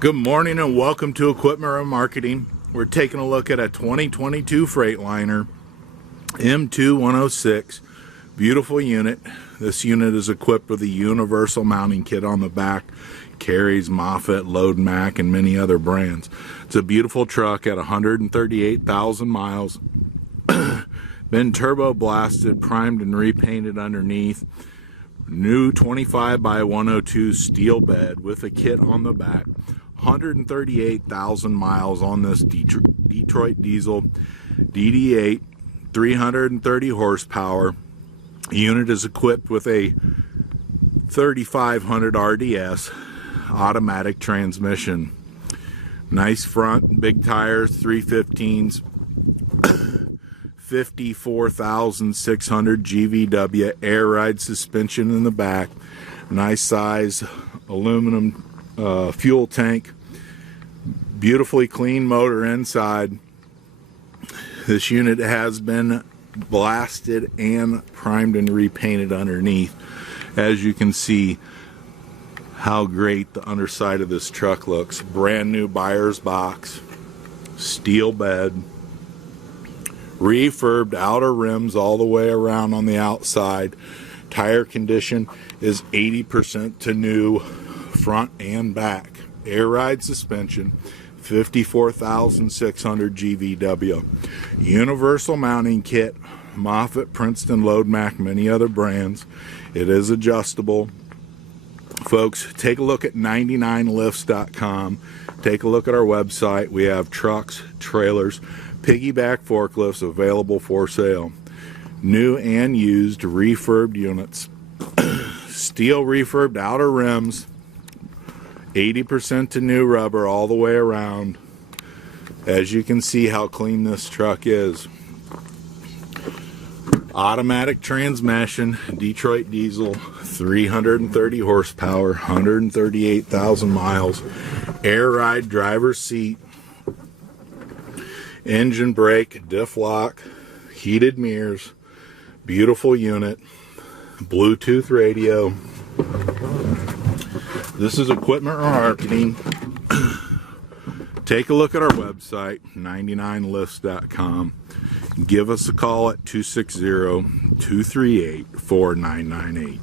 Good morning and welcome to Equipment and Marketing. We're taking a look at a 2022 Freightliner M2106. Beautiful unit. This unit is equipped with a universal mounting kit on the back. Carries Moffett, Load Mac, and many other brands. It's a beautiful truck at 138,000 miles. Been turbo blasted, primed, and repainted underneath. New 25 by 102 steel bed with a kit on the back. 138,000 miles on this Detroit diesel DD8, 330 horsepower. The unit is equipped with a 3500 RDS automatic transmission. Nice front, big tires, 315s, 54,600 GVW, air ride suspension in the back. Nice size aluminum fuel tank. Beautifully clean motor inside. This unit has been blasted and primed and repainted underneath. As you can see how great the underside of this truck looks. Brand new buyer's box, steel bed, refurbed outer rims all the way around on the outside. Tire condition is 80% to new, front and back. Air ride suspension, 54,600 GVW. Universal mounting kit, Moffett, Princeton, Load Mac, many other brands. It is adjustable. Folks, take a look at 99lifts.com. Take a look at our website. We have trucks, trailers, Piggyback forklifts available for sale. New and used refurbed units. Steel refurbed outer rims, 80% to new rubber all the way around. As you can see how clean this truck is. Automatic transmission, Detroit diesel, 330 horsepower, 138,000 miles. Air ride driver's seat, engine brake, diff lock, heated mirrors, beautiful unit, Bluetooth radio. This is Equipment Marketing. Take a look at our website, 99lifts.com. Give us a call at 260-238-4998.